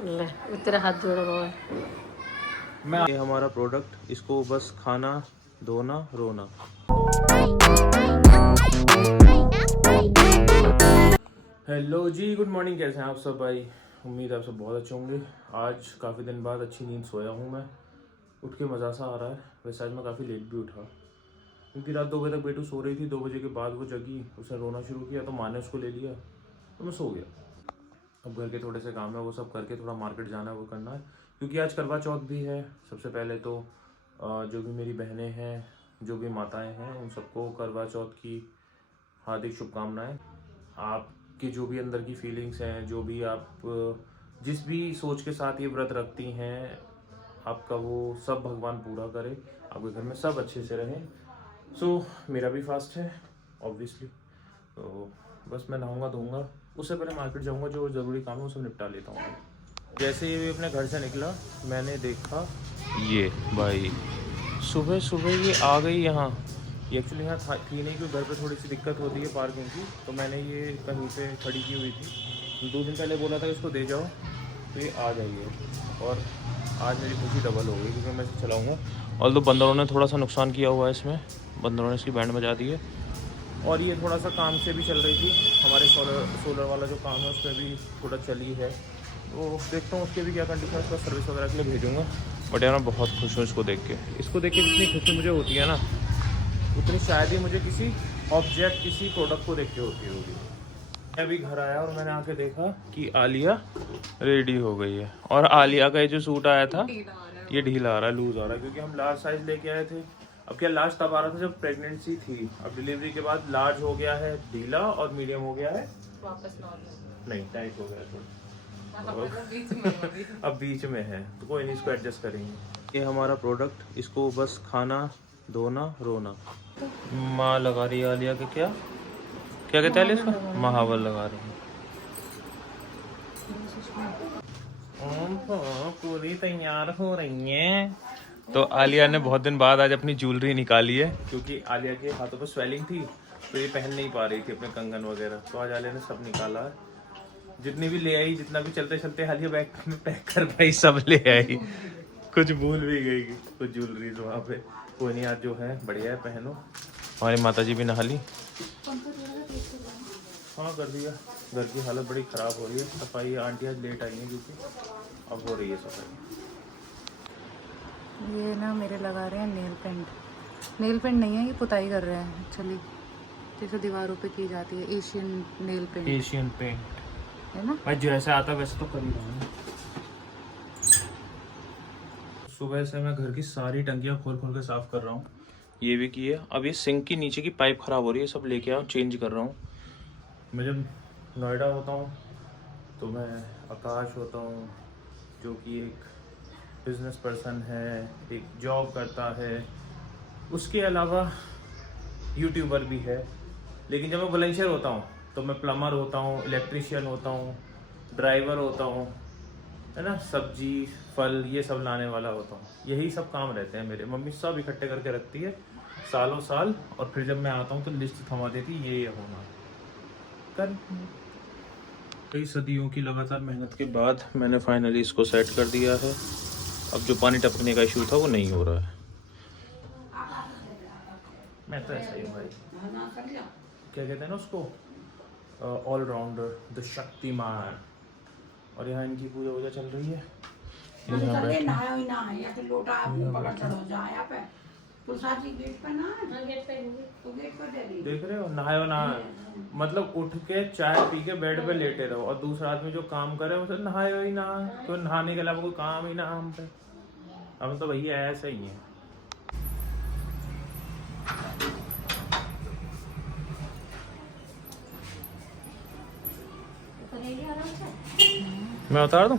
ले तेरा हाथ जोड़ा हुआ है। ये हमारा प्रोडक्ट, इसको बस खाना, धोना, रोना। हेलो जी, गुड मॉर्निंग। कैसे हैं आप सब भाई? उम्मीद है आप सब बहुत अच्छे होंगे। आज काफ़ी दिन बाद अच्छी नींद सोया हूँ मैं। उठ के मज़ा सा आ रहा है। वैसे आज मैं काफ़ी लेट भी उठा क्योंकि रात 2 बजे तक बेटू सो रही थी। 2 बजे के बाद वो जगी, उसने रोना शुरू किया तो माँ ने उसको ले लिया तो मैं सो गया। अब घर के थोड़े से काम है वो सब करके थोड़ा मार्केट जाना है, वो करना है क्योंकि आज करवा चौथ भी है। सबसे पहले तो जो भी मेरी बहनें हैं, जो भी माताएं हैं, उन सबको करवा चौथ की हार्दिक शुभकामनाएं। आपकी जो भी अंदर की फीलिंग्स हैं, जो भी आप जिस भी सोच के साथ ये व्रत रखती हैं, आपका वो सब भगवान पूरा करे। आपके घर में सब अच्छे से रहें। मेरा भी फास्ट है ऑब्वियसली। तो बस मैं नहाऊंगा धोऊंगा, उससे पहले मार्केट जाऊंगा, जो ज़रूरी काम है वो सब निपटा लेता हूँ। जैसे ये अपने घर से निकला, मैंने देखा ये भाई सुबह सुबह ये आ गई यहाँ। ये एक्चुअली यहाँ थी नहीं क्योंकि घर पे थोड़ी सी दिक्कत होती है पार्किंग की, तो मैंने ये कहीं पे खड़ी की हुई थी। 2 दिन पहले बोला था कि इसको दे जाओ, तो ये आ गई है। और आज मेरी खुशी डबल हो गई क्योंकि मैं इसे चलाऊँगा। और तो बंदरों ने थोड़ा सा नुकसान किया हुआ है इसमें, बंदरों ने इसकी बैंड बजा दी है। और ये थोड़ा सा काम से भी चल रही थी, हमारे सोलर वाला जो काम है उस पर भी थोड़ा चली है। तो देखता हूँ उसके भी क्या कंडीशन है, उसका सर्विस वगैरह के लिए भेजूँगा। बट यार मैं बहुत खुश हूँ इसको देख के। इसको देख के जितनी खुशी मुझे होती है ना, उतनी शायद ही मुझे किसी ऑब्जेक्ट, किसी प्रोडक्ट को देख के होती होगी। मैं अभी घर आया और मैंने आके देखा कि आलिया रेडी हो गई है। और आलिया का ये जो सूट आया था ये ढीला आ रहा है, लूज़ आ रहा है, क्योंकि हम लार्ज साइज़ लेके आए थे। अब क्या लार्ज तब आ रहा था जब प्रेगनेंसी थी, अब डिलीवरी के बाद लार्ज हो गया है ढीला और मीडियम हो गया है वापस नॉर्मल। नहीं टाइट हो गया थोड़ा। अब बीच में है तो कोई नहीं, इसको एडजस्ट करेंगे। ये हमारा प्रोडक्ट, इसको बस खाना, धोना, रोना। माँ लगा रही है आलिया के क्या क्या कहते हैं इसको, महावर लगा रही है। पूरी तैयार हो रही है। तो आलिया ने बहुत दिन बाद आज अपनी ज्वेलरी निकाली है, क्योंकि आलिया के हाथों पर स्वेलिंग थी तो ये पहन नहीं पा रही थी अपने कंगन वगैरह। तो आज आलिया ने सब निकाला है, जितनी भी ले आई, जितना भी चलते चलते आलिया बैग में पैक कर पाई सब ले आई। कुछ भूल भी गई कुछ ज्वेलरी वहाँ पे। कोई नहीं, आज जो है बढ़िया है, पहनो। हमारी माता जी भी नहा ली। हाँ कर दिया। घर की हालत बड़ी ख़राब हो रही है। सफाई आंटी आज लेट आई है क्योंकि अब हो रही है सफाई। ये ना मेरे लगा रहे हैं नेल पेंट। नेल पेंट नहीं है, ये पुताई कर रहे हैं एक्चुअली, जैसे दीवारों पे की जाती है। Asian nail paint, Asian paint है ना भाई, जैसे आता वैसे तो कर ही रहा हूँ। सुबह से मैं घर की सारी टंकियाँ खोल खोल के साफ़ कर रहा हूँ। ये भी की है। अब ये सिंक की नीचे की पाइप ख़राब हो रही है, सब लेके आऊँ, चेंज कर रहा हूँ। मैं जब नोएडा होता हूँ तो मैं आकाश होता हूँ, जो कि एक बिजनेस पर्सन है, एक जॉब करता है, उसके अलावा यूट्यूबर भी है। लेकिन जब मैं वॉलंटियर होता हूँ तो मैं प्लम्बर होता हूँ, इलेक्ट्रिशियन होता हूँ, ड्राइवर होता हूँ, है ना, सब्जी फल ये सब लाने वाला होता हूँ। यही सब काम रहते हैं मेरे। मम्मी सब इकट्ठे करके रखती है सालों साल, और फिर जब मैं आता हूँ तो लिस्ट थमा देती, ये होना कर। कई सदियों की लगातार मेहनत के बाद मैंने फाइनली इसको सेट कर दिया है। अब जो पानी टपकने का इशू था वो नहीं हो रहा है। मैं तो ऐसा ही हूँ भाई, क्या कहते हैं ना उसको, ऑलराउंडर, द शक्तिमान। और यहाँ इनकी पूजा वूजा चल रही है। देख रहे हो, नहायो ना, मतलब उठ के चाय पी के बेड पे लेटे रहो, और दूसरा आदमी जो काम करे उसे नहायो ही ना। तो नहाने के अलावा कोई काम ही ना हम पे। हम तो भैया ऐसे ही हैं। मैं उतार दूं?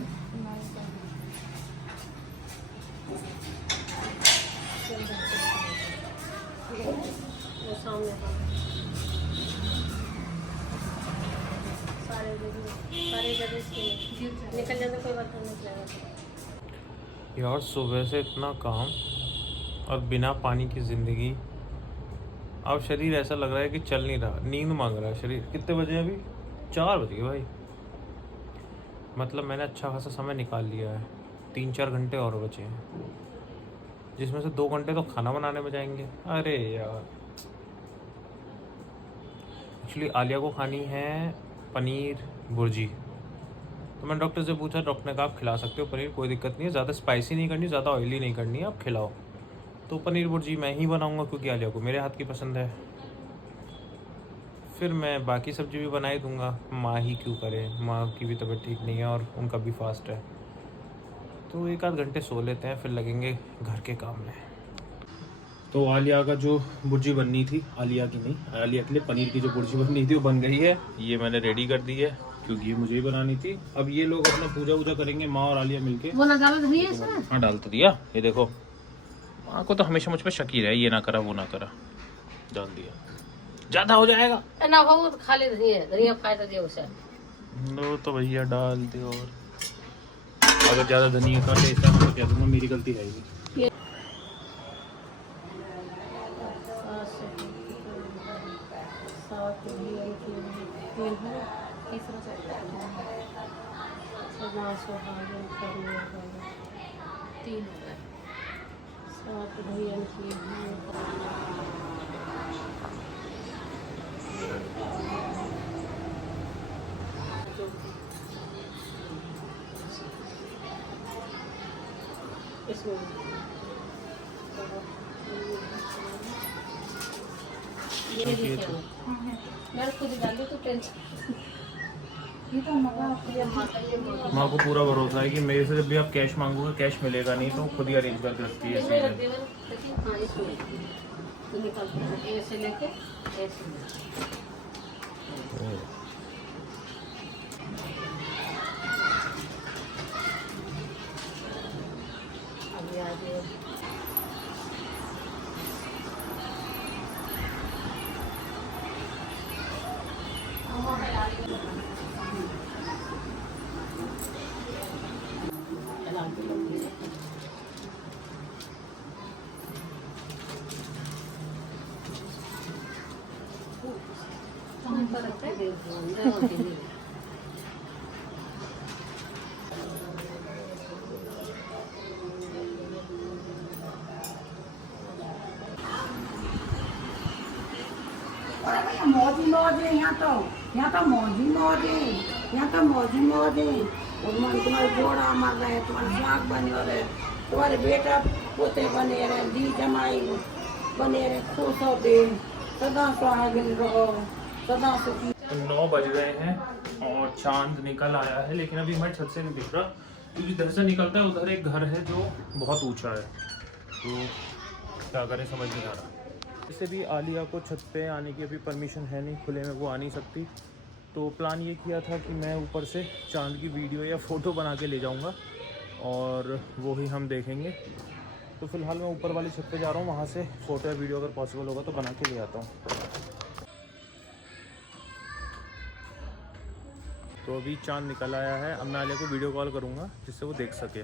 निकल जाता कोई बात नहीं। यार सुबह से इतना काम और बिना पानी की ज़िंदगी। अब शरीर ऐसा लग रहा है कि चल नहीं रहा, नींद मांग रहा है शरीर। कितने बजे हैं अभी? 4 बज गए भाई। मतलब मैंने अच्छा खासा समय निकाल लिया है, 3-4 घंटे और बचे हैं, जिसमें से 2 घंटे तो खाना बनाने में जाएंगे। अरे यार, एक्चुअली आलिया को खानी है पनीर भुर्जी। तो मैंने डॉक्टर से पूछा, डॉक्टर ने कहा आप खिला सकते हो पनीर, कोई दिक्कत नहीं है, ज़्यादा स्पाइसी नहीं करनी, ज़्यादा ऑयली नहीं करनी है, आप खिलाओ। तो पनीर भुर्जी मैं ही बनाऊंगा क्योंकि आलिया को मेरे हाथ की पसंद है। फिर मैं बाकी सब्ज़ी भी बना ही दूँगा, माँ ही क्यों करे, माँ की भी तबीयत ठीक नहीं है और उनका भी फास्ट है। तो 1-8 घंटे सो लेते हैं, फिर लगेंगे घर के काम में। तो आलिया का जो भुर्जी बननी थी, आलिया की नहीं, आलिया के लिए पनीर की जो भुर्जी बननी थी वो बन गई है। ये मैंने रेडी कर दी है क्योंकि ये मुझे ही बनानी थी। अब ये लोग अपना पूजा वूजा करेंगे, माँ और आलिया मिलके। वो ना डाल दिए इसमें? हाँ डाल तो दिया। ये देखो, माँ को तो हमेशा मुझ पर शक ही रहा है, ये ना करा वो ना करा, डाल दिया। ज़्यादा हो जाएगा ना हो तो खा ले धनिया, धनिया फायदा दिया उसे। लो तो भैया डाल दे, और अगर ज़्यादा धनिया का टेस्ट है तो कह दूँगा मेरी गलती है ये। मैं खुद डाली तो टेंशन। माँ को पूरा भरोसा है कि मेरे से जब भी आप कैश मांगोगे कैश मिलेगा, नहीं तो खुद ही अरेंज करके रखती है। हाँ इसमें तो निकाल ऐसे लेके ऐसे अभी आ गए। मौजी मौज है यहाँ तो मौजी मौज है, यहाँ तो मौजी मौज है। और मन तुम्हारे जोड़ा मर रहे, तुम्हारे साग बने रहे, तुम्हारे बेटा पोते बने रहे, दी जमाई बने रहे, खुश होते, सदा सुहागिन रहो, सदा सुखी। 9 बज गए हैं और चांद निकल आया है, लेकिन अभी हमारे छत से नहीं दिख रहा क्योंकि इधर से निकलता है, उधर एक घर है जो बहुत ऊंचा है, तो क्या करें समझ नहीं आ रहा। इससे भी आलिया को छत पे आने की अभी परमिशन है नहीं, खुले में वो आ नहीं सकती। तो प्लान ये किया था कि मैं ऊपर से चांद की वीडियो या फ़ोटो बना के ले जाऊंगा और वो ही हम देखेंगे। तो फ़िलहाल मैं ऊपर वाली छत पे जा रहा हूँ, वहाँ से फ़ोटो या वीडियो अगर पॉसिबल होगा तो बना के ले आता हूँ। तो अभी चांद निकल आया है, अब मैं आलिया को वीडियो कॉल करूँगा जिससे वो देख सके।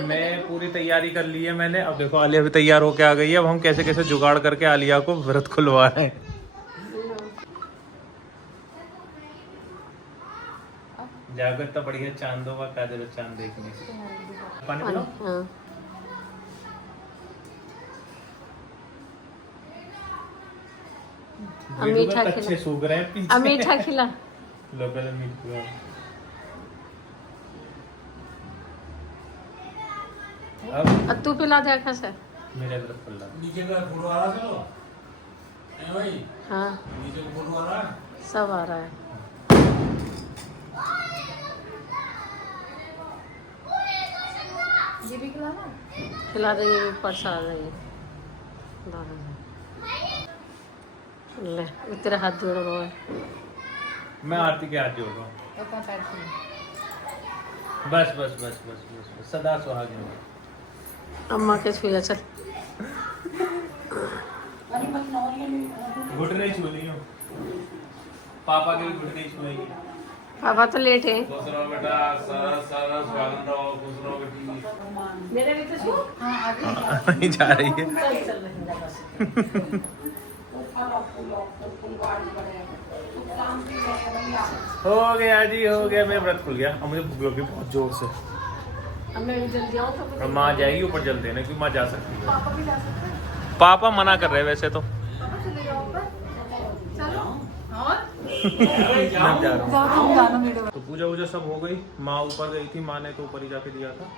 मैं पूरी तैयारी कर ली है मैंने, अब देखो आलिया भी तैयार होके आ गई है। अब हम कैसे कैसे जुगाड़ करके आलिया को व्रत खुलवा रहे हैं। जागत तो बढ़िया चांदो का काजल चांद देखने पानी पिलाओ। हाँ मीठा अच्छे सूख रहे हैं पीछे। मीठा खिला लो पहले मीठ पिलाओ। अब तू पिला दे आखा से मेरे तरफ पल्ला नीचे का फोटो आ रहा चलो है भाई, हाँ नीचे का फोटो आ रहा है। सब आ रहा है। ये भी खिलाना? खिला देंगे, ऊपर से आ जाएंगे। ले तेरा हाथ जोड़ रहा है। मैं आरती के हाथ जोड़ रहा हूँ। अपना पैर छू। बस बस बस बस बस बस सदा सुहागिन। अम्मा के छुया चल। घुटने छू रही हूँ, पापा के भी घुटने छुएगी। पापा तो लेट है। खुश रहो बेटा, सारा सारा स्वागत रहो, खुश रहो बेटी। मेरे भी तो छू। हाँ आगे नहीं जा रही है। चल चल रही है बस। हो गया जी, हो गया, मेरा व्रत खुल गया। अब मुझे भूख लगी बहुत जोर से। अब मैं भी जल्दी आऊँ तो अब माँ जाएगी ऊपर जल्दी देने, क्योंकि माँ जा सकती है। पापा भी जा सकते हैं। पापा मना कर रहे हैं वैसे तो। पापा चले जाओ ऊपर, चलो। और मैं जा रहा हूँ। जाओ तुम गाना वीडियो। तो पूजा वूजा सब हो गई। माँ ऊपर गई थी, माँ ने तो ऊपर ही जाके दिया था।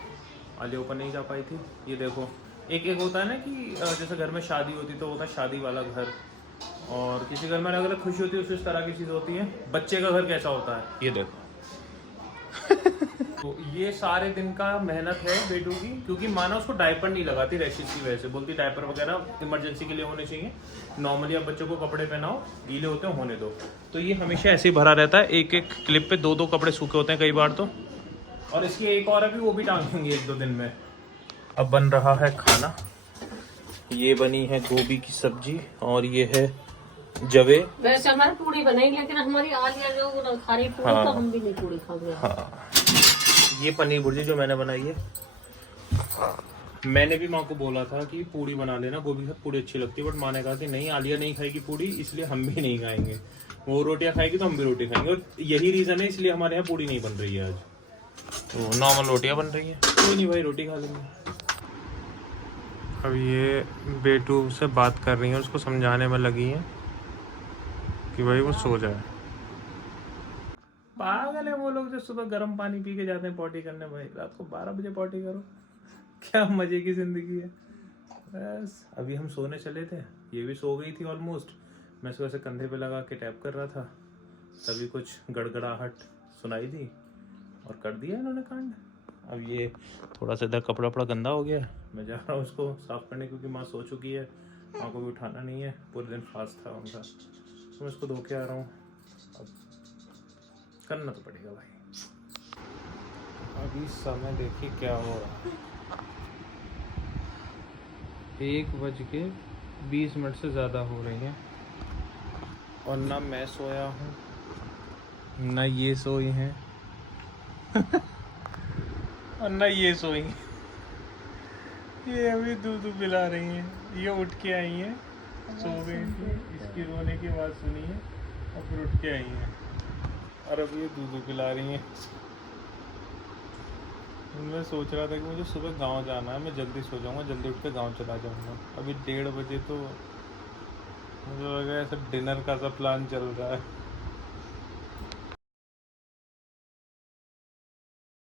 आलिया ऊपर नहीं जा पाई थी। ये देखो, एक एक होता है ना कि जैसे घर में शादी होती तो होता है शादी वाला घर, और किसी घर में अलग अलग खुशी होती है, उस तरह की चीज़ होती है। बच्चे का घर कैसा होता है ये देखो। तो ये सारे दिन का मेहनत है बेटू की, क्योंकि माँ ना उसको डायपर नहीं लगाती रैशेस की वजह से। बोलती डायपर वगैरह इमरजेंसी के लिए होने चाहिए, नॉर्मली आप बच्चों को कपड़े पहनाओ, गीले होते हैं होने दो। तो ये हमेशा ऐसे ही भरा रहता है, एक एक क्लिप पे दो दो कपड़े सूखे होते हैं कई बार तो। और इसकी एक और अभी वो भी टांगेंगे 1-2 दिन में। अब बन रहा है खाना। ये बनी है गोभी की सब्जी और ये है जवे। वैसे हमारी पूड़ी बनाई, लेकिन हमारी आलिया जो खा रही पूड़ी, तो हम भी नहीं पूड़ी खाएंगे। हाँ, ये पनीर भुर्जी जो मैंने बनाई है। मैंने भी माँ को बोला था कि पूड़ी बना लेना, गोभी की पूड़ी अच्छी लगती है, बट माँ ने कहा कि नहीं, आलिया नहीं खाएगी पूड़ी, इसलिए हम भी नहीं खाएंगे। वो रोटियां खाएगी तो हम भी रोटी खाएंगे, और यही रीज़न है इसलिए हमारे यहाँ पूड़ी नहीं बन रही है आज। तो नॉर्मल रोटियां बन रही है। कोई नहीं भाई, रोटी खा लेंगे। अब ये बेटू से बात कर रही है, उसको समझाने में लगी है कि भाई वो सो जाए। पागल है वो लोग जो सुबह गर्म पानी पी के जाते हैं पॉटी करने। भाई रात को 12 बजे पॉटी करो, क्या मजे की जिंदगी है। बस अभी हम सोने चले थे, ये भी सो गई थी ऑलमोस्ट। मैं इसको ऐसे कंधे पे लगा के टैप कर रहा था, तभी कुछ गड़गड़ाहट सुनाई दी और कर दिया इन्होंने कांड। अब ये थोड़ा सा इधर कपड़ा वपड़ा गंदा हो गया है, मैं जा रहा हूँ उसको साफ करने, क्योंकि माँ सो चुकी है, माँ को भी उठाना नहीं है, पूरे दिन फास्ट था उनका। तो मैं इसको धो के आ रहा हूँ, अब करना तो पड़ेगा भाई। अभी समय देखिए क्या हो रहा है, 1:20 से ज़्यादा हो रही है, और ना मैं सोया हूँ ना ये सोई हैं और ना ये सोई हैं। ये अभी दूध पिला रही हैं, ये उठ के आई हैं, सो गई थी, इसकी रोने की आवाज़ सुनी है और फिर उठ के आई हैं, और अब ये दूध पिला रही हैं। मैं सोच रहा था कि मुझे सुबह गांव जाना है, मैं जल्दी सो जाऊंगा, जल्दी उठ के गाँव चला जाऊंगा। अभी 1:30 बजे, तो मुझे लगा ऐसा डिनर का सा प्लान चल रहा है।